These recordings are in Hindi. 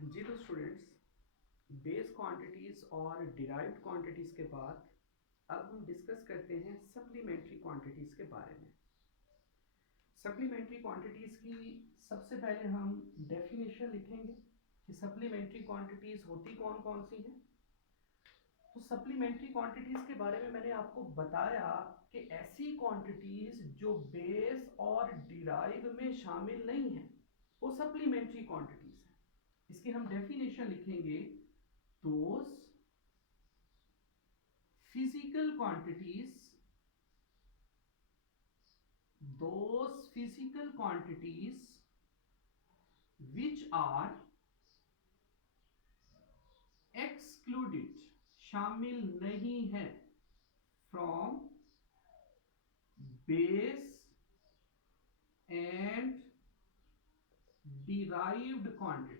जी तो स्टूडेंट्स, बेस क्वांटिटीज और डिराइव्ड क्वांटिटीज के बाद अब हम डिस्कस करते हैं सप्लीमेंट्री क्वांटिटीज के बारे में। सप्लीमेंट्री क्वांटिटीज की सबसे पहले हम डेफिनेशन लिखेंगे कि सप्लीमेंट्री क्वांटिटीज होती कौन कौन सी हैं। तो सप्लीमेंट्री क्वांटिटीज के बारे में मैंने आपको बताया कि ऐसी क्वांटिटीज जो बेस और डिराइव में शामिल नहीं है वो सप्लीमेंट्री क्वांटिटीज है। इसकी हम डेफिनेशन लिखेंगे, those physical quantities which are excluded, शामिल नहीं है, from base and derived quantities,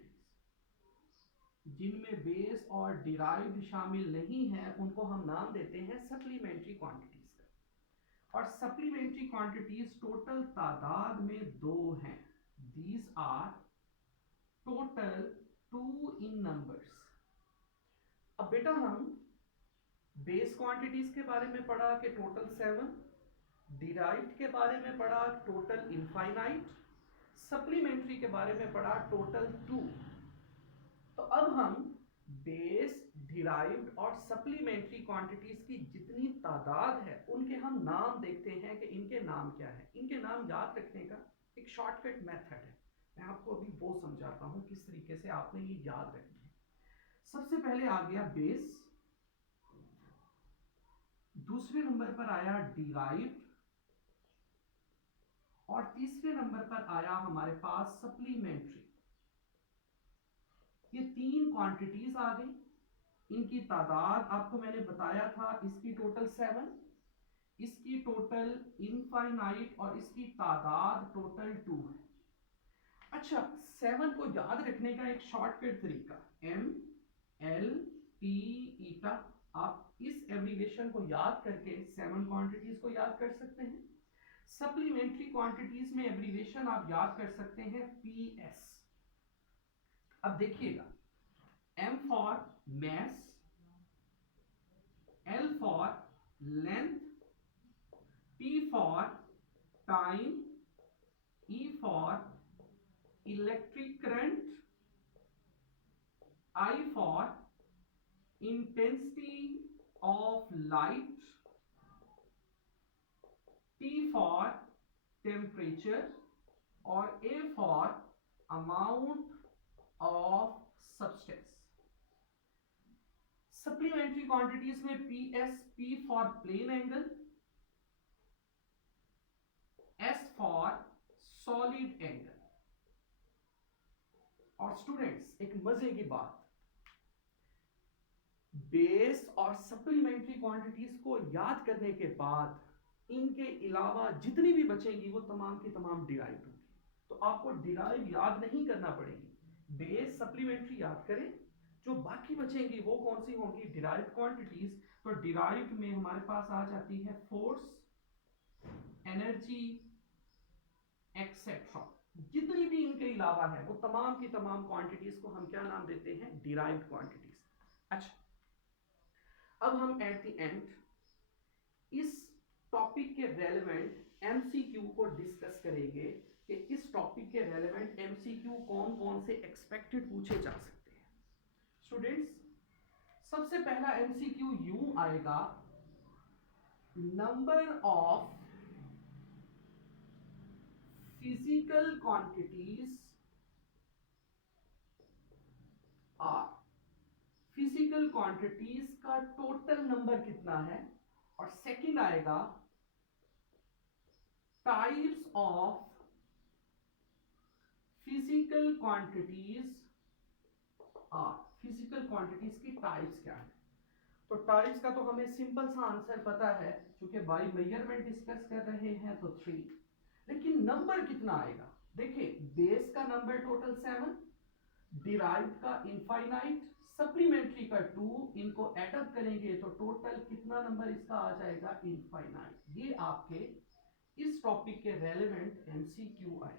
जिनमें बेस और डिराइव्ड शामिल नहीं है उनको हम नाम देते हैं सप्लीमेंट्री क्वांटिटीज का। और सप्लीमेंट्री क्वांटिटीज टोटल तादाद में दो हैं। These are total 2 in numbers. अब बेटा हम बेस क्वांटिटीज के बारे में पढ़ा कि टोटल 7, डिराइव्ड के बारे में पढ़ा टोटल इनफाइनाइट, सप्लीमेंट्री के बारे में पढ़ा टोटल 2। तो अब हम बेस, डिराइव्ड और सप्लीमेंट्री क्वांटिटीज की जितनी तादाद है उनके हम नाम देखते हैं कि इनके नाम क्या है। इनके नाम याद रखने का एक शॉर्टकट मेथड है, मैं आपको अभी वो समझाता हूं किस तरीके से आपने ये याद रखना है। सबसे पहले आ गया बेस, दूसरे नंबर पर आया डिराइव्ड और तीसरे नंबर पर आया हमारे पास सप्लीमेंट्री। ये 3 क्वांटिटीज आ गई। इनकी तादाद आपको मैंने बताया था, इसकी टोटल 7, इसकी टोटल इनफाइनाइट और इसकी तादाद टोटल 2 है। अच्छा, 7 को याद रखने का एक शॉर्टकट तरीका, MLT ईटा। आप इस एब्रीविएशन को याद करके 7 क्वांटिटीज को याद कर सकते हैं। सप्लीमेंट्री क्वांटिटीज में एब्रीविएशन आप याद कर सकते हैं PS। अब देखिएगा, M for mass, L for length, T for time, E for electric current, I for intensity of light, T for temperature और A for amount of substance। Supplementary quantities में PS, P for plane angle, S for solid angle। और स्टूडेंट्स, एक मजे की बात, बेस और सप्लीमेंट्री क्वांटिटीज को याद करने के बाद इनके अलावा जितनी भी बचेंगी वो तमाम की तमाम डिराइव्ड होंगी। तो आपको डिराइव याद नहीं करना पड़ेगी, बेस सप्लीमेंट्री याद करें। जो बाकी बचेंगी वो कौन सी होंगी? Derived quantities. तो डिराइव्ड में हमारे पास आ जाती है फोर्स, एनर्जी, एक्सेट्रा। जितनी भी इनके अलावा है वो तमाम की तमाम क्वांटिटीज को हम क्या नाम देते हैं? Derived quantities. अच्छा, अब हम एट द एंड इस टॉपिक के रेलेवेंट एमसीक्यू को डिस्कस करेंगे कि इस टॉपिक के रेलेवेंट एमसीक्यू कौन कौन से एक्सपेक्टेड पूछे जा सकते हैं। स्टूडेंट्स, सबसे पहला एमसीक्यू यूं आएगा, number of physical quantities are. Physical quantities का टोटल नंबर कितना है? और सेकंड आएगा, types of physical quantities are. Physical quantities की टाइप्स क्या है? तो टाइप्स का तो हमें सिंपल सा आंसर पता है, क्योंकि बाय मेजरमेंट डिस्कस कर रहे हैं तो 3। लेकिन नंबर कितना आएगा? देखिए, बेस का नंबर टोटल 7, डिराइव्ड का इनफाइनाइट, सप्लीमेंट्री का 2, इनको एडअप करेंगे तो टोटल कितना नंबर इसका आ जाएगा? इनफाइनाइट। ये आपके इस टॉपिक के रेलेवेंट एमसीक्यू आए।